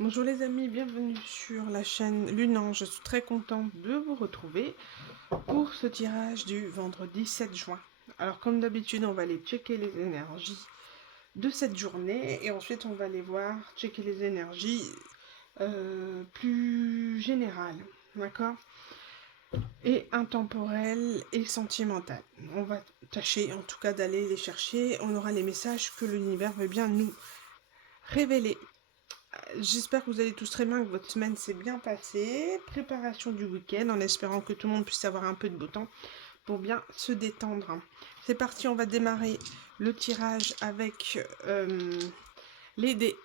Bonjour les amis, bienvenue sur la chaîne Lunange. Je suis très contente de vous retrouver pour ce tirage du vendredi 7 juin. Alors comme d'habitude, on va aller checker les énergies de cette journée et ensuite on va aller voir, checker les énergies plus générales, d'accord? Et intemporelles et sentimentales. On va tâcher en tout cas d'aller les chercher. On aura les messages que l'univers veut bien nous révéler. J'espère que vous allez tous très bien, que votre semaine s'est bien passée. Préparation du week-end en espérant que tout le monde puisse avoir un peu de beau temps pour bien se détendre. C'est parti, on va démarrer le tirage avec les dés.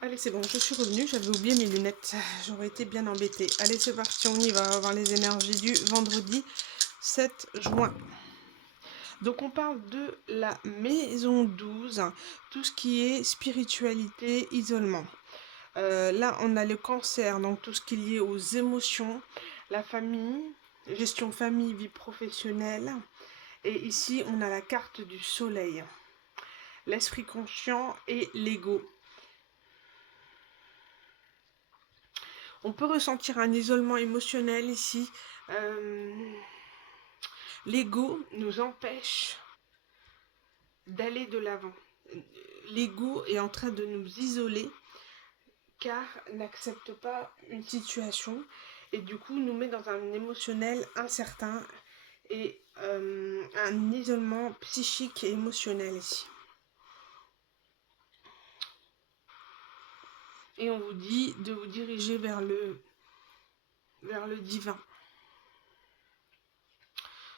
Allez, c'est bon, je suis revenue, j'avais oublié mes lunettes. J'aurais été bien embêtée. Allez, c'est parti, on y va. On va voir les énergies du vendredi 7 juin. Donc on parle de la maison 12, tout ce qui est spiritualité, isolement. Là, on a le cancer, donc tout ce qui est lié aux émotions, la famille, gestion famille, vie professionnelle. Et ici, on a la carte du soleil, l'esprit conscient et l'ego. On peut ressentir un isolement émotionnel ici. L'ego nous empêche d'aller de l'avant. L'ego est en train de nous isoler car n'accepte pas une situation et du coup nous met dans un émotionnel incertain et un isolement psychique et émotionnel ici. Et on vous dit de vous diriger vers le divin,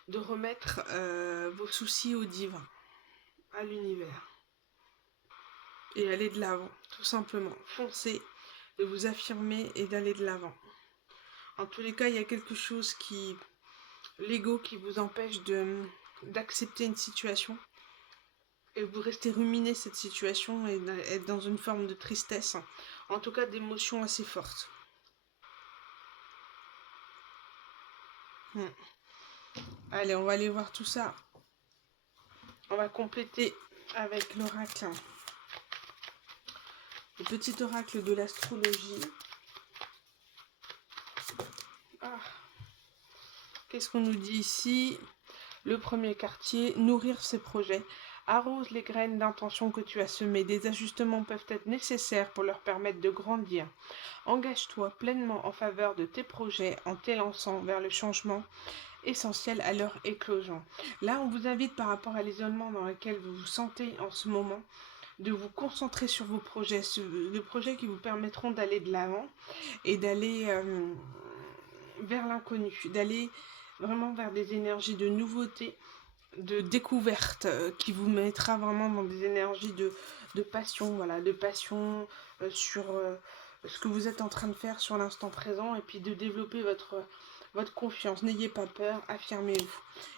de remettre vos soucis au divin, à l'univers et aller de l'avant, tout simplement. Foncez, de vous affirmer et d'aller de l'avant. En tous les cas, il y a quelque chose qui, l'ego qui vous empêche d'accepter une situation et vous restez ruminer cette situation et être dans une forme de tristesse, en tout cas d'émotions assez fortes. Allez, on va aller voir tout ça. On va compléter avec l'oracle, le petit oracle de l'astrologie. Qu'est-ce qu'on nous dit ici? Le premier quartier, nourrir ses projets. Arrose les graines d'intention que tu as semées. Des ajustements peuvent être nécessaires pour leur permettre de grandir. Engage-toi pleinement en faveur de tes projets en t'élançant vers le changement essentiel à leur éclosion. Là, on vous invite par rapport à l'isolement dans lequel vous vous sentez en ce moment, de vous concentrer sur vos projets, les projets qui vous permettront d'aller de l'avant et d'aller vers l'inconnu, d'aller vraiment vers des énergies de nouveauté, de découverte, qui vous mettra vraiment dans des énergies de passion, voilà, de passion sur ce que vous êtes en train de faire sur l'instant présent et puis de développer votre confiance. N'ayez pas peur, affirmez-vous.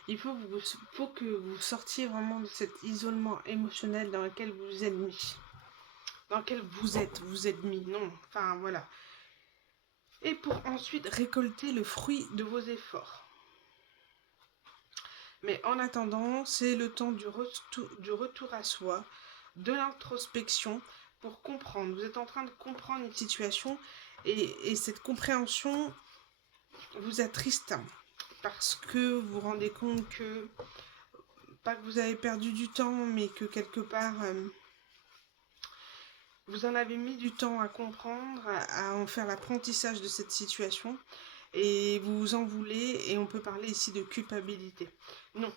Il faut que vous sortiez vraiment de cet isolement émotionnel dans lequel vous vous êtes mis. Dans lequel vous êtes mis, non, enfin voilà. Et pour ensuite récolter le fruit de vos efforts. Mais en attendant, c'est le temps du retour à soi, de l'introspection pour comprendre. Vous êtes en train de comprendre une situation et cette compréhension vous attriste parce que vous vous rendez compte que, pas que vous avez perdu du temps, mais que quelque part, vous en avez mis du temps à comprendre, à en faire l'apprentissage de cette situation et vous vous en voulez et on peut parler ici de culpabilité. Non,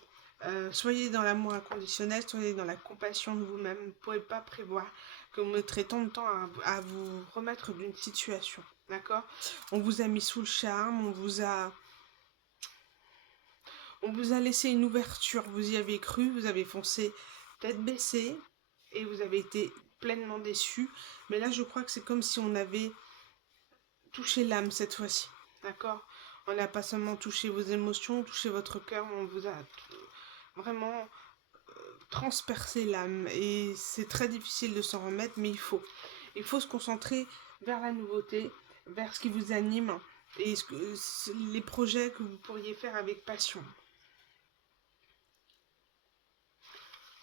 soyez dans l'amour inconditionnel, soyez dans la compassion de vous-même. Vous ne pouvez pas prévoir que vous mettrez tant de temps à vous remettre d'une situation, d'accord? On vous a mis sous le charme, on vous a laissé une ouverture, vous y avez cru, vous avez foncé tête baissée et vous avez été pleinement déçu. Mais là, je crois que c'est comme si on avait touché l'âme cette fois-ci, d'accord? On n'a pas seulement touché vos émotions, touché votre cœur, on vous a vraiment transpercé l'âme. Et c'est très difficile de s'en remettre, mais il faut se concentrer vers la nouveauté, vers ce qui vous anime et les projets que vous pourriez faire avec passion.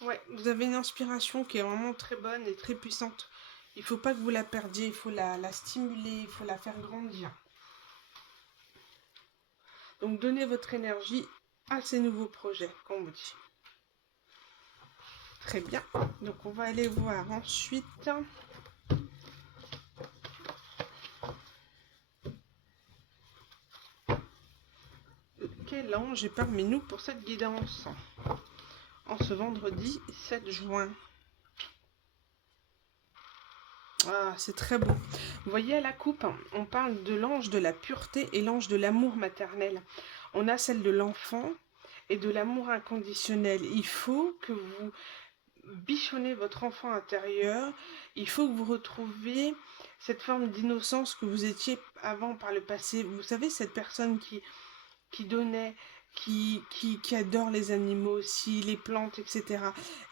Ouais, vous avez une inspiration qui est vraiment très bonne et très puissante Il ne faut pas que vous la perdiez, il faut la stimuler, il faut la faire grandir. Donc donnez votre énergie à ces nouveaux projets, comme on vous dit. Très bien. Donc on va aller voir ensuite quel ange est parmi nous pour cette guidance en ce vendredi 7 juin. Ah, c'est très beau. Vous voyez à la coupe, on parle de l'ange de la pureté et l'ange de l'amour maternel. On a celle de l'enfant et de l'amour inconditionnel. Il faut que vous bichonnez votre enfant intérieur. Il faut que vous retrouviez cette forme d'innocence que vous étiez avant par le passé. Vous savez, cette personne qui donnait, qui adore les animaux aussi, les plantes, etc.,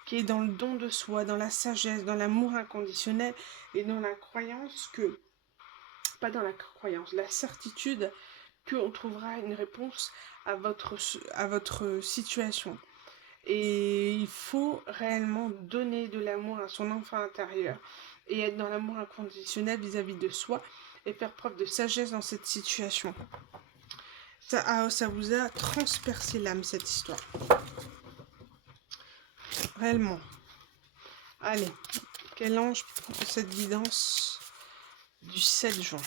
qui est dans le don de soi, dans la sagesse, dans l'amour inconditionnel et dans la croyance que, pas dans la croyance, la certitude qu'on trouvera une réponse à votre situation. Et il faut réellement donner de l'amour à son enfant intérieur et être dans l'amour inconditionnel vis-à-vis de soi et faire preuve de sagesse dans cette situation. Ça vous a transpercé l'âme, cette histoire. Réellement. Allez, quel ange pour cette guidance du 7 juin?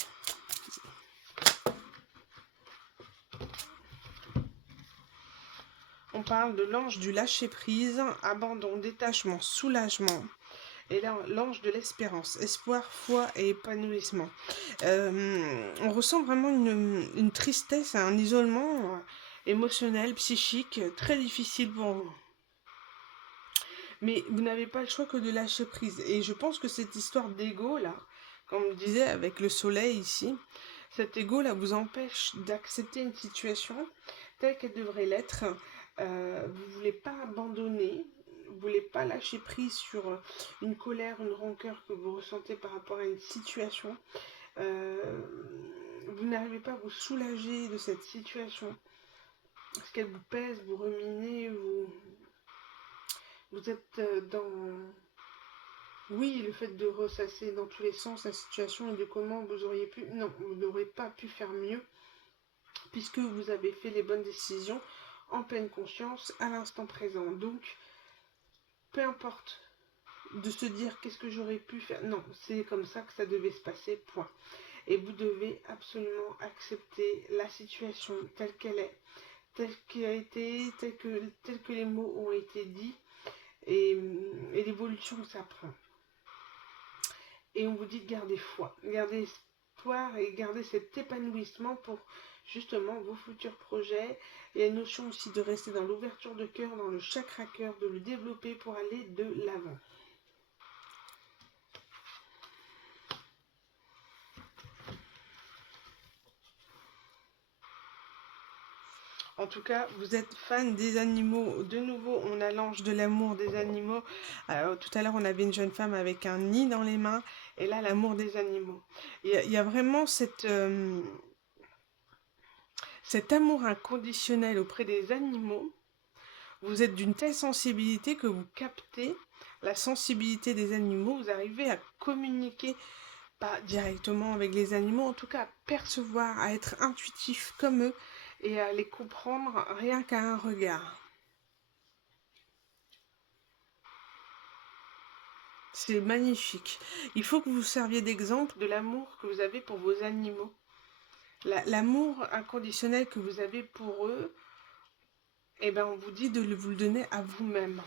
On parle de l'ange du lâcher-prise, abandon, détachement, soulagement. Et là, l'ange de l'espérance, espoir, foi et épanouissement. On ressent vraiment une tristesse, un isolement émotionnel, psychique, très difficile pour vous. Mais vous n'avez pas le choix que de lâcher prise. Et je pense que cette histoire d'ego, là, comme on disait avec le soleil ici, cet ego, là, vous empêche d'accepter une situation telle qu'elle devrait l'être. Vous ne voulez pas abandonner, vous ne voulez pas lâcher prise sur une colère, une rancœur que vous ressentez par rapport à une situation. Vous n'arrivez pas à vous soulager de cette situation. Parce qu'elle vous pèse, vous ruminez, vous êtes dans... Oui, le fait de ressasser dans tous les sens la situation et de comment vous auriez pu... Non, vous n'aurez pas pu faire mieux puisque vous avez fait les bonnes décisions en pleine conscience à l'instant présent. Donc, peu importe de se dire qu'est-ce que j'aurais pu faire. Non, c'est comme ça que ça devait se passer, point. Et vous devez absolument accepter la situation telle qu'elle est, telle qu'elle a été, telle que les mots ont été dits et l'évolution que ça prend. Et on vous dit de garder foi, garder espoir et garder cet épanouissement pour justement vos futurs projets. Il y a une notion aussi de rester dans l'ouverture de cœur, dans le chakra cœur, de le développer pour aller de l'avant. En tout cas, vous êtes fan des animaux. De nouveau, on a l'ange de l'amour des animaux. Alors, tout à l'heure, on avait une jeune femme avec un nid dans les mains. Et là, l'amour des animaux. Il y a vraiment cet amour inconditionnel auprès des animaux. Vous êtes d'une telle sensibilité que vous captez la sensibilité des animaux. Vous arrivez à communiquer, pas directement avec les animaux, en tout cas à percevoir, à être intuitif comme eux et à les comprendre rien qu'à un regard. C'est magnifique. Il faut que vous serviez d'exemple de l'amour que vous avez pour vos animaux. L'amour inconditionnel que vous avez pour eux, eh ben on vous dit de vous le donner à vous-même.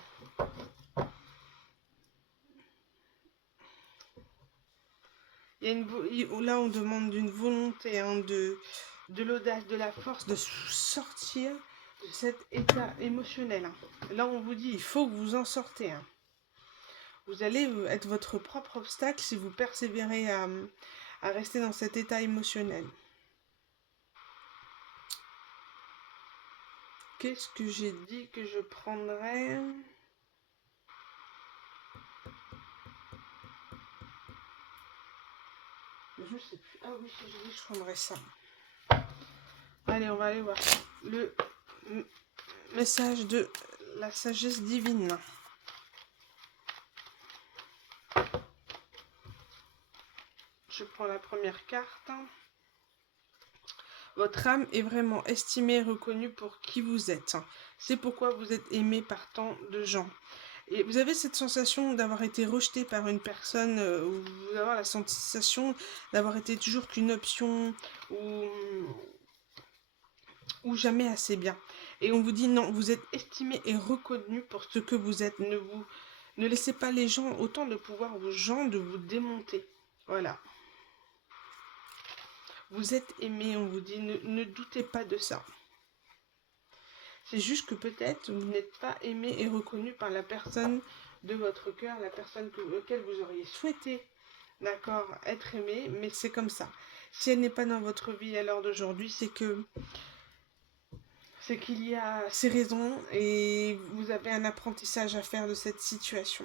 Là, on demande d'une volonté, hein, de l'audace, de la force, de sortir de cet état émotionnel. Hein. Là, on vous dit, il faut que vous en sortez. Hein. Vous allez être votre propre obstacle si vous persévérez à rester dans cet état émotionnel. Qu'est-ce que j'ai dit que je prendrais ? Je sais plus. Ah oui, j'ai dit que je prendrais ça. Allez, on va aller voir le message de la sagesse divine. je prends la première carte. Votre âme est vraiment estimée et reconnue pour qui vous êtes. C'est pourquoi vous êtes aimé par tant de gens. Et vous avez cette sensation d'avoir été rejeté par une personne, ou vous avez la sensation d'avoir été toujours qu'une option, ou jamais assez bien. Et on vous dit non, vous êtes estimé et reconnu pour ce que vous êtes. Ne laissez pas les gens, autant de pouvoir aux gens de vous démonter. Voilà. Vous êtes aimé, on vous dit, ne doutez pas de ça. C'est juste que peut-être vous n'êtes pas aimé et reconnu par la personne de votre cœur, la personne auquel vous auriez souhaité, d'accord, être aimé, mais c'est comme ça. Si elle n'est pas dans votre vie à l'heure d'aujourd'hui, c'est qu'il y a ces raisons et vous avez un apprentissage à faire de cette situation.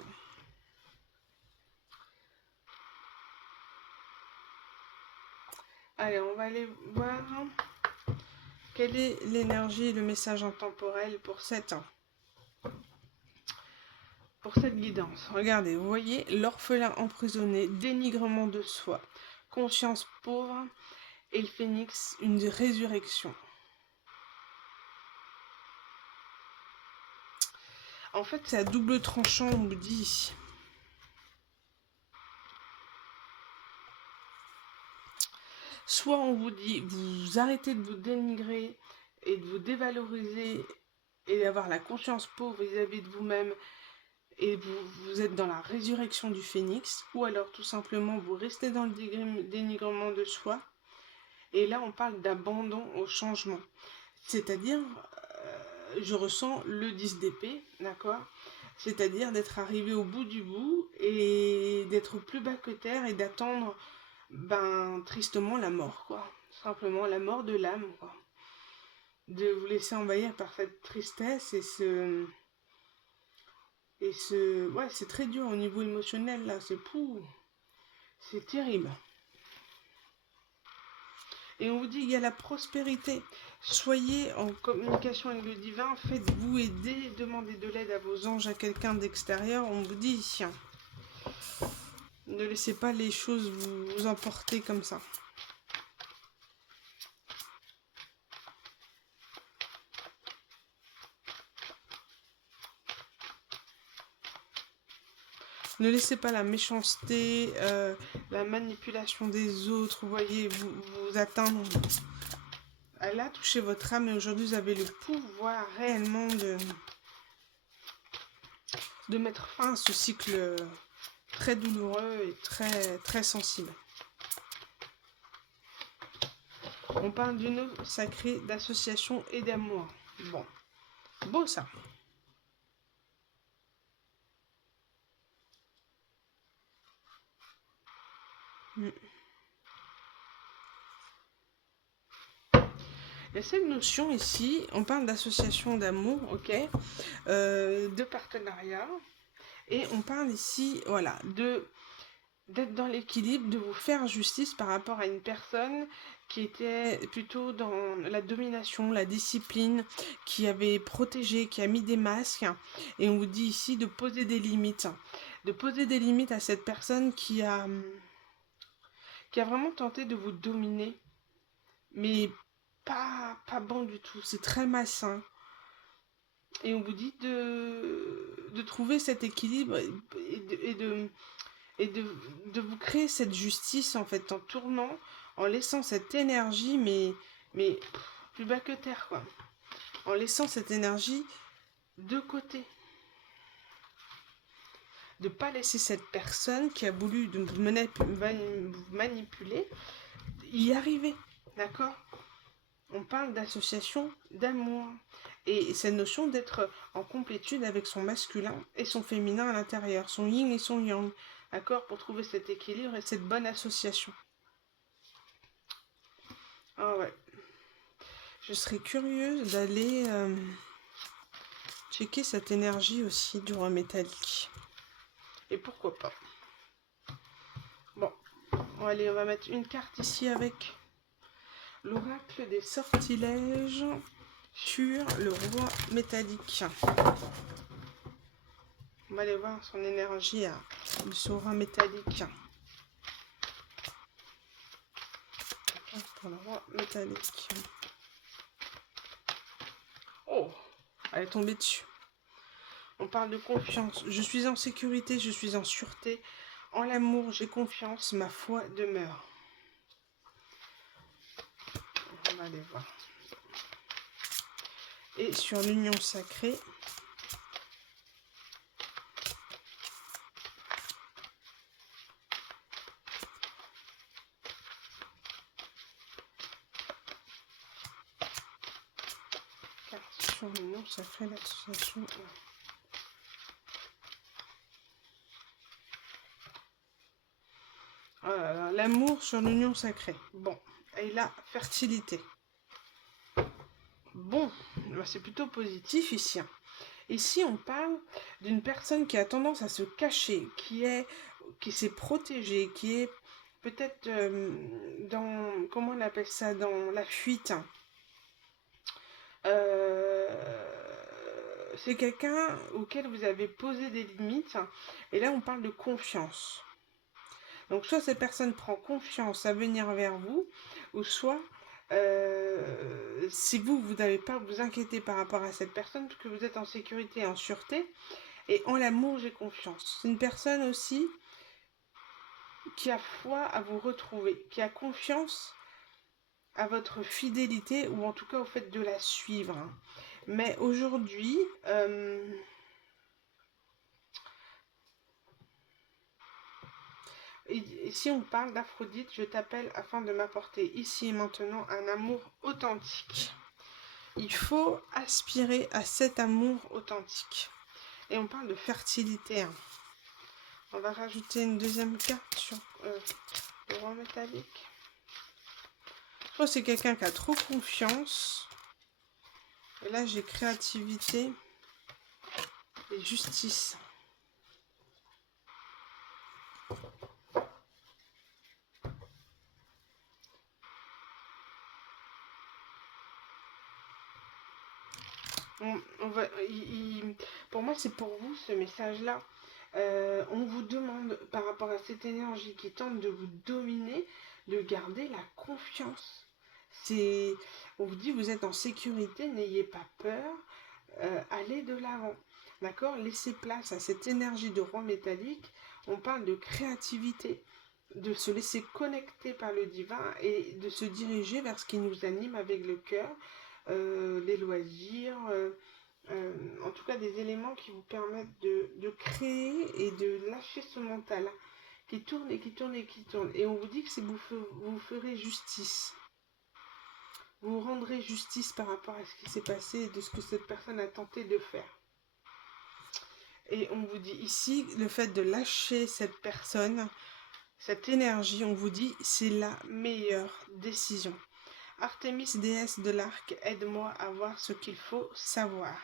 Allez, on va aller voir quelle est l'énergie et le message intemporel pour cette guidance. Regardez, vous voyez, l'orphelin emprisonné, dénigrement de soi, conscience pauvre et le phénix, une résurrection. En fait, c'est à double tranchant, on vous dit. Soit on vous dit, vous arrêtez de vous dénigrer et de vous dévaloriser et d'avoir la conscience pauvre vis-à-vis de vous-même et vous êtes dans la résurrection du phénix, ou alors tout simplement vous restez dans le dénigrement de soi. Et là, on parle d'abandon au changement. C'est-à-dire, je ressens le 10 d'épée, d'accord ? C'est-à-dire d'être arrivé au bout du bout et d'être plus bas que terre et d'attendre tristement la mort, quoi. Simplement la mort de l'âme, quoi. De vous laisser envahir par cette tristesse ouais, c'est très dur au niveau émotionnel, là, c'est terrible. Et on vous dit, il y a la prospérité. Soyez en communication avec le divin, faites-vous aider, demandez de l'aide à vos anges, à quelqu'un d'extérieur. On vous dit, tiens, ne laissez pas les choses vous emporter comme ça. Ne laissez pas la méchanceté, la manipulation des autres, vous voyez, vous atteindre. Elle a touché votre âme et aujourd'hui vous avez le pouvoir réellement de mettre fin à ce cycle très douloureux et très, très sensible. On parle d'une œuvre sacrée d'association et d'amour. Bon, beau ça. Il y a cette notion ici, on parle d'association d'amour, ok, de partenariat, et on parle ici, voilà, d'être dans l'équilibre, de vous faire justice par rapport à une personne qui était plutôt dans la domination, la discipline, qui avait protégé, qui a mis des masques, et on vous dit ici de poser des limites à cette personne qui a vraiment tenté de vous dominer, mais pas bon du tout, c'est très malsain. Et on vous dit de trouver cet équilibre et de vous créer cette justice en fait, en tournant, en laissant cette énergie, mais plus bas que terre, quoi. En laissant cette énergie de côté. De ne pas laisser cette personne qui a voulu vous manipuler y arriver, d'accord ? On parle d'association d'amour. Et cette notion d'être en complétude avec son masculin et son féminin à l'intérieur, son yin et son yang, d'accord, pour trouver cet équilibre et cette bonne association. Ah ouais. Je serais curieuse d'aller checker cette énergie aussi du roi métallique. Et pourquoi pas. Bon, allez, on va mettre une carte ici avec l'oracle des sortilèges sur le roi métallique. On va aller voir son énergie de ce roi métallique. sur le roi métallique. Oh, elle est tombée dessus. On parle de confiance. Je suis en sécurité, je suis en sûreté. En l'amour, j'ai confiance, ma foi demeure. On va aller voir. Et sur l'union sacrée, sur l'union sacrée, l'association. Voilà, l'amour sur l'union sacrée. Bon, et la fertilité. Bon, c'est plutôt positif ici. Ici, on parle d'une personne qui a tendance à se cacher, qui s'est protégée, qui est peut-être dans, comment on appelle ça, dans la fuite. C'est quelqu'un auquel vous avez posé des limites, et là on parle de confiance. Donc soit cette personne prend confiance à venir vers vous, ou soit si vous n'avez pas à vous inquiéter par rapport à cette personne, parce que vous êtes en sécurité et en sûreté, et en l'amour j'ai confiance. C'est une personne aussi qui a foi à vous retrouver, qui a confiance à votre fidélité, ou en tout cas au fait de la suivre. Mais aujourd'hui, ici on parle d'Aphrodite, je t'appelle afin de m'apporter ici et maintenant un amour authentique. Il faut aspirer à cet amour authentique. Et on parle de fertilité. On va rajouter une deuxième carte sur le roi métallique. Je crois que c'est quelqu'un qui a trop confiance. Et là j'ai créativité et justice. Pour moi, c'est pour vous ce message-là. On vous demande, par rapport à cette énergie qui tente de vous dominer, de garder la confiance. On vous dit, vous êtes en sécurité, n'ayez pas peur, allez de l'avant. D'accord? Laissez place à cette énergie de roi métallique. On parle de créativité, de se laisser connecter par le divin et de se diriger vers ce qui nous anime avec le cœur. Les loisirs, en tout cas des éléments qui vous permettent de créer et de lâcher ce mental qui tourne et qui tourne et qui tourne. Et on vous dit que vous ferez justice. Vous rendrez justice par rapport à ce qui s'est passé et de ce que cette personne a tenté de faire. Et on vous dit ici, le fait de lâcher cette personne, cette énergie, on vous dit, c'est la meilleure décision. Artémis, déesse de l'arc, aide-moi à voir ce qu'il faut savoir.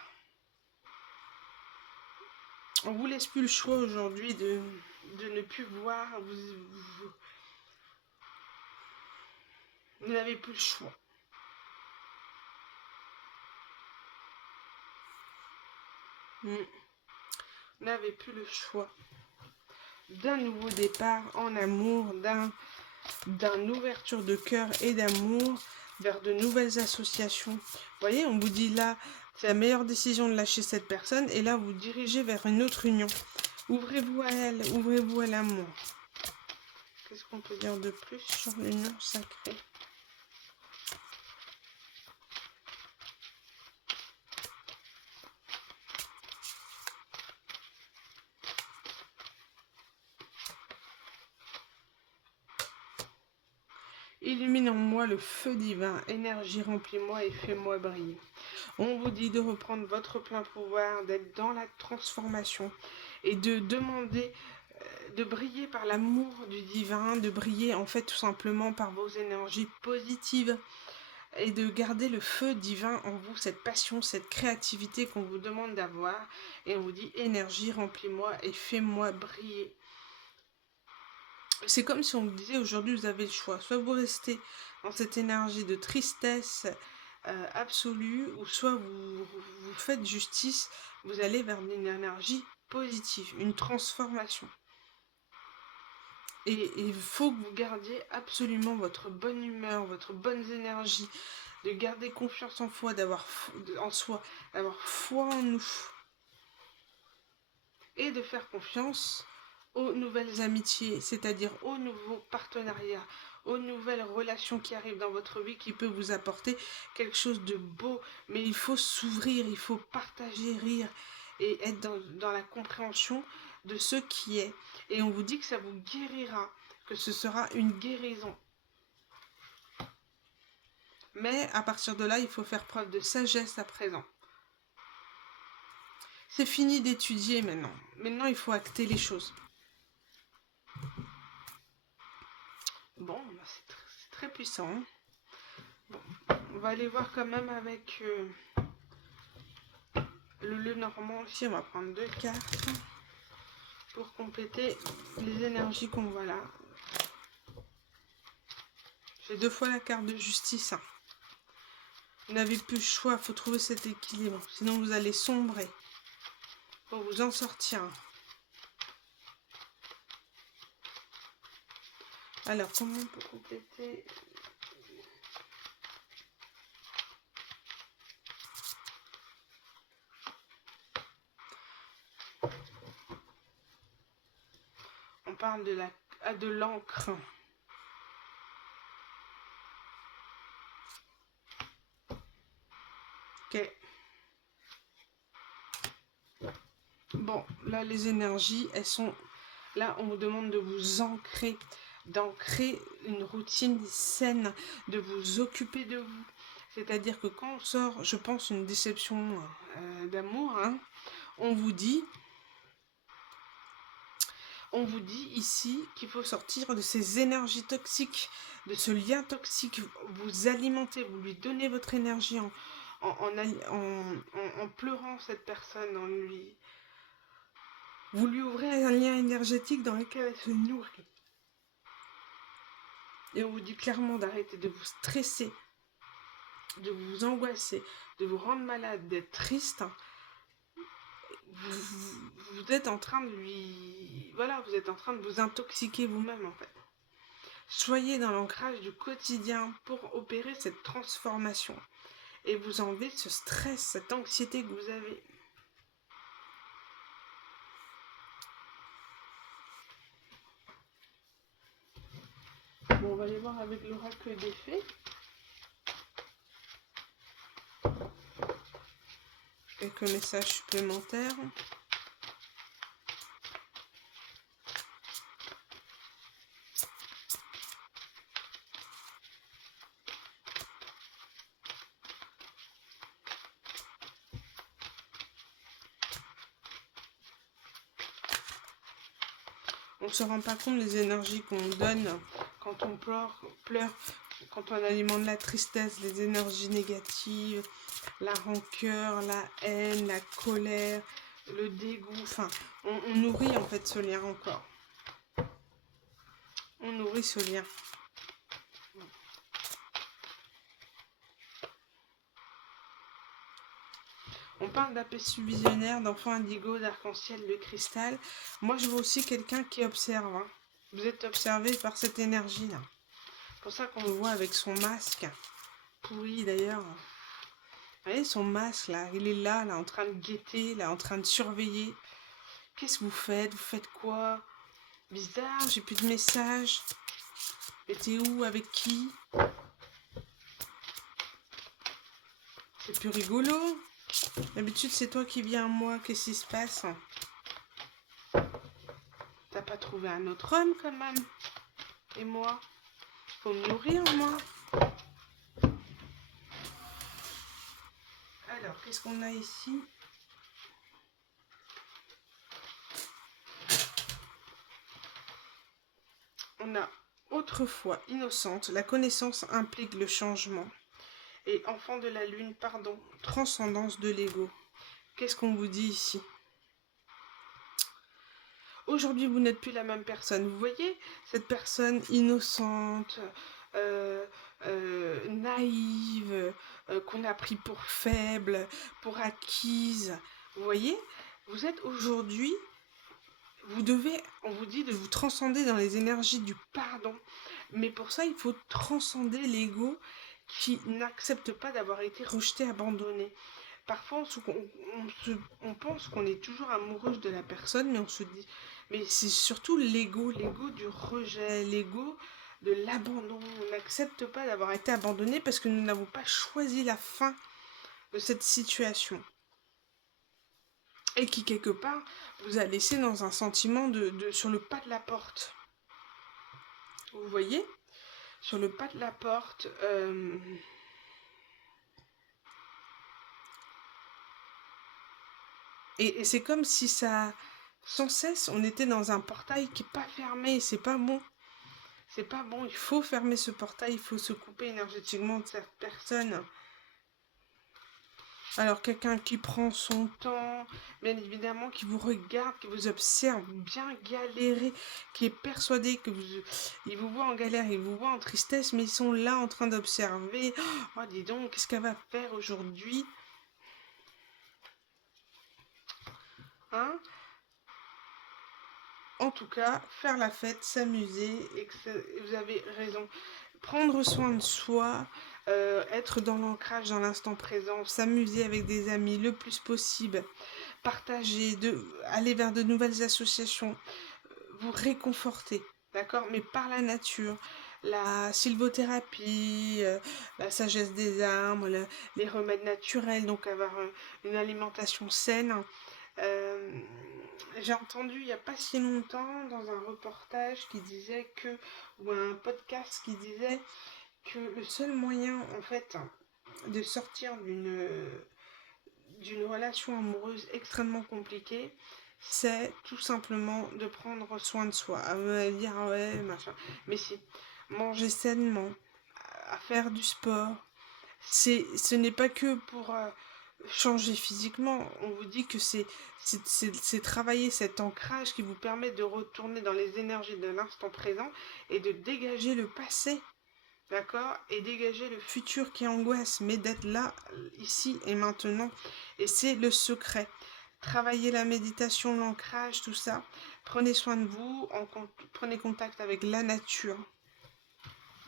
On vous laisse plus le choix aujourd'hui de ne plus voir. Vous n'avez plus le choix. Vous n'avez plus le choix d'un nouveau départ en amour, d'une ouverture de cœur et d'amour vers de nouvelles associations. Vous voyez, on vous dit là, c'est la meilleure décision de lâcher cette personne, et là, vous dirigez vers une autre union. Ouvrez-vous à elle, ouvrez-vous à l'amour. Qu'est-ce qu'on peut dire de plus sur l'union sacrée ? Illumine en moi le feu divin, énergie remplis-moi et fais-moi briller. On vous dit de reprendre votre plein pouvoir, d'être dans la transformation et de demander de briller par l'amour du divin, de briller en fait tout simplement par vos énergies positives et de garder le feu divin en vous, cette passion, cette créativité qu'on vous demande d'avoir. Et on vous dit énergie remplis-moi et fais-moi briller. C'est comme si on vous disait aujourd'hui vous avez le choix, soit vous restez dans cette énergie de tristesse absolue, ou soit vous faites justice, vous allez vers une énergie positive, une transformation. Et il faut que vous gardiez absolument votre bonne humeur, votre bonne énergie, de garder confiance en soi, en soi, d'avoir foi en nous et de faire confiance aux nouvelles amitiés, c'est-à-dire aux nouveaux partenariats, aux nouvelles relations qui arrivent dans votre vie qui peuvent vous apporter quelque chose de beau. Mais il faut s'ouvrir, il faut partager, rire et être dans la compréhension de ce qui est. Et on vous dit que ça vous guérira, que ce sera une guérison. Mais à partir de là, il faut faire preuve de sagesse à présent. C'est fini d'étudier maintenant. Maintenant, il faut acter les choses. Bon, c'est très puissant. Hein. Bon, on va aller voir quand même avec le Normand aussi. On va prendre 2 cartes pour compléter les énergies qu'on voit là. J'ai 2 fois la carte de justice. Hein. Vous n'avez plus le choix, il faut trouver cet équilibre. Sinon, vous allez sombrer. Il faut vous en sortir. Alors, comment on peut compléter ? On parle de l'encre. Ok. Bon, là, les énergies, elles sont... Là, on vous demande de vous ancrer, d'ancrer une routine saine, de vous occuper de vous. C'est-à-dire que quand on sort, je pense, une déception d'amour, hein, on vous dit ici qu'il faut sortir de ces énergies toxiques, de ce lien toxique. Vous alimentez, vous lui donnez votre énergie en pleurant cette personne, vous lui ouvrez un lien énergétique dans lequel elle se nourrit. Et on vous dit clairement d'arrêter de vous stresser, de vous angoisser, de vous rendre malade, d'être triste. Vous êtes en train de lui... Voilà, vous êtes en train de vous intoxiquer vous-même en fait. Soyez dans l'ancrage du quotidien pour opérer cette transformation. Et vous enlevez ce stress, cette anxiété que vous avez. Bon, on va aller voir avec l'oracle des fées. Quelques messages supplémentaires. On ne se rend pas compte des énergies qu'on donne quand on pleure, quand on alimente la tristesse, les énergies négatives, la rancœur, la haine, la colère, le dégoût. Enfin, on nourrit en fait ce lien encore. On nourrit ce lien. On parle d'aperçu visionnaire, d'enfant indigo, d'arc-en-ciel, de cristal. Moi, je vois aussi quelqu'un qui observe. Hein. Vous êtes observé par cette énergie-là. C'est pour ça qu'on le voit avec son masque. Pourri, d'ailleurs. Vous voyez, son masque, là, il est là, en train de guetter, là, en train de surveiller. Qu'est-ce que vous faites ? Vous faites quoi ? Bizarre, j'ai plus de messages. Mais t'es où ? Avec qui ? C'est plus rigolo. D'habitude, c'est toi qui viens à moi. Qu'est-ce qui se passe ? T'as pas trouvé un autre homme, quand même ? Et moi ? Faut me nourrir, moi. Alors, qu'est-ce qu'on a ici ? On a autrefois innocente, la connaissance implique le changement. Et enfant de la lune, pardon, transcendance de l'ego. Qu'est-ce qu'on vous dit ici ? Aujourd'hui, vous n'êtes plus la même personne. Vous voyez cette personne innocente, naïve, qu'on a pris pour faible, pour acquise. Vous voyez ? Vous êtes aujourd'hui On vous dit de vous transcender dans les énergies du pardon. Mais pour ça, il faut transcender l'ego qui n'accepte pas d'avoir été rejeté, abandonné. Parfois, on pense qu'on est toujours amoureuse de la personne, mais on se dit, mais c'est surtout l'ego du rejet, l'ego de l'abandon. On n'accepte pas d'avoir été abandonné parce que nous n'avons pas choisi la fin de cette situation. Et qui, quelque part, vous a laissé dans un sentiment sur le pas de la porte. Vous voyez ? Sur le pas de la porte, et c'est comme si ça, sans cesse, on était dans un portail qui n'est pas fermé, c'est pas bon. C'est pas bon, il faut fermer ce portail, il faut se couper énergétiquement de cette personne. Alors quelqu'un qui prend son temps, bien évidemment, qui vous regarde, qui vous observe, bien galérer, qui est persuadé que il vous voit en galère, il vous voit en tristesse, mais ils sont là en train d'observer. Oh, dis donc, qu'est-ce qu'elle va faire aujourd'hui ? Hein ? En tout cas, faire la fête, s'amuser, et vous avez raison. Prendre soin de soi, être dans l'ancrage dans l'instant présent, s'amuser avec des amis le plus possible, partager, aller vers de nouvelles associations, vous réconforter, d'accord ? Mais par la nature, la sylvothérapie, la sagesse des arbres, les remèdes naturels, donc avoir une alimentation saine. J'ai entendu il n'y a pas si longtemps dans un reportage qui disait que, ou un podcast qui disait que le seul moyen en fait de sortir d'une relation amoureuse extrêmement compliquée, c'est tout simplement de prendre soin de soi. À me dire ouais machin, mais si manger sainement, à faire du sport, ce n'est pas que pour changer physiquement. On vous dit que c'est travailler cet ancrage qui vous permet de retourner dans les énergies de l'instant présent et de dégager le passé, d'accord ? Et dégager le futur qui angoisse, mais d'être là, ici et maintenant. Et c'est le secret. Travaillez la méditation, l'ancrage, tout ça. Prenez soin de vous, prenez contact avec la nature.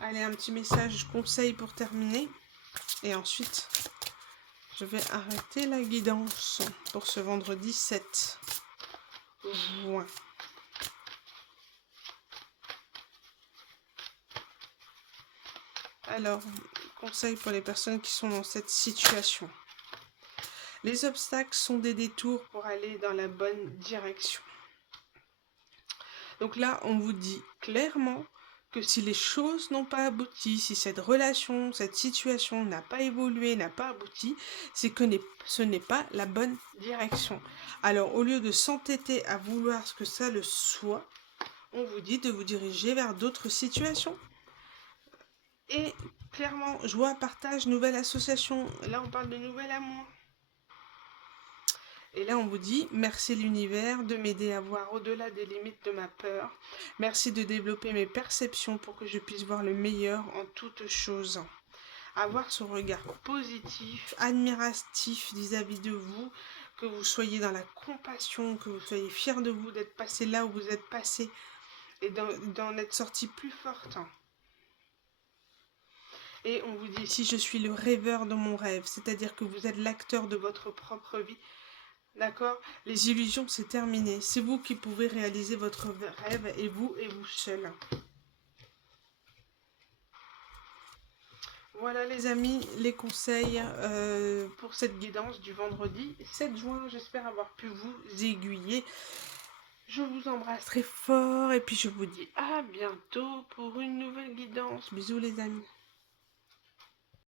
Allez, un petit message conseil pour terminer. Et ensuite, je vais arrêter la guidance pour ce vendredi 7 juin. Alors, conseil pour les personnes qui sont dans cette situation. Les obstacles sont des détours pour aller dans la bonne direction. Donc là, on vous dit clairement que si les choses n'ont pas abouti, si cette relation, cette situation n'a pas évolué, n'a pas abouti, c'est que ce n'est pas la bonne direction. Alors, au lieu de s'entêter à vouloir que ça le soit, on vous dit de vous diriger vers d'autres situations. Et clairement, joie, partage, nouvelle association. Là, on parle de nouvel amour. Et là, on vous dit, merci l'univers de m'aider à voir au-delà des limites de ma peur. Merci de développer mes perceptions pour que je puisse voir le meilleur en toutes choses. Avoir ce regard positif, admiratif vis-à-vis de vous, que vous soyez dans la compassion, que vous soyez fiers de vous, d'être passé là où vous êtes passé et d'en être sorti plus forte. Et on vous dit, si je suis le rêveur de mon rêve, c'est-à-dire que vous êtes l'acteur de votre propre vie, d'accord ? Les illusions, c'est terminé. C'est vous qui pouvez réaliser votre rêve, et vous seul. Voilà les amis, les conseils pour cette guidance du vendredi 7 juin. J'espère avoir pu vous aiguiller. Je vous embrasse très fort et puis je vous dis à bientôt pour une nouvelle guidance. Bisous les amis.